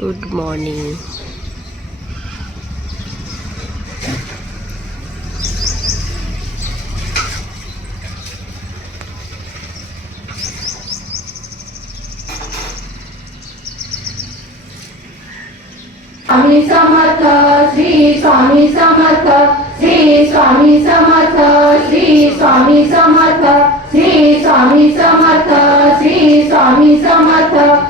Good morning Swami Samarth Shri Swami Samarth Shri Swami Samarth Shri Swami Samarth Shri Swami Samarth Shri Swami Samarth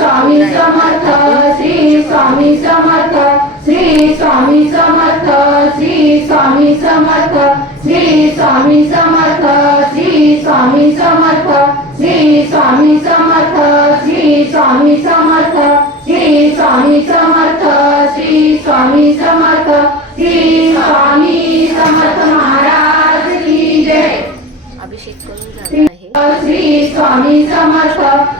स्वामी समर्थ श्री स्वामी समर्थ श्री स्वामी समर्थ श्री स्वामी समर्थ श्री स्वामी समर्थ श्री स्वामी समर्थ श्री स्वामी समर्थ श्री स्वामी समर्थ श्री स्वामी समर्थ श्री स्वामी समर्थ श्री स्वामी समर्थ महाराज की जय अभिषेक करून आहे श्री स्वामी समर्थ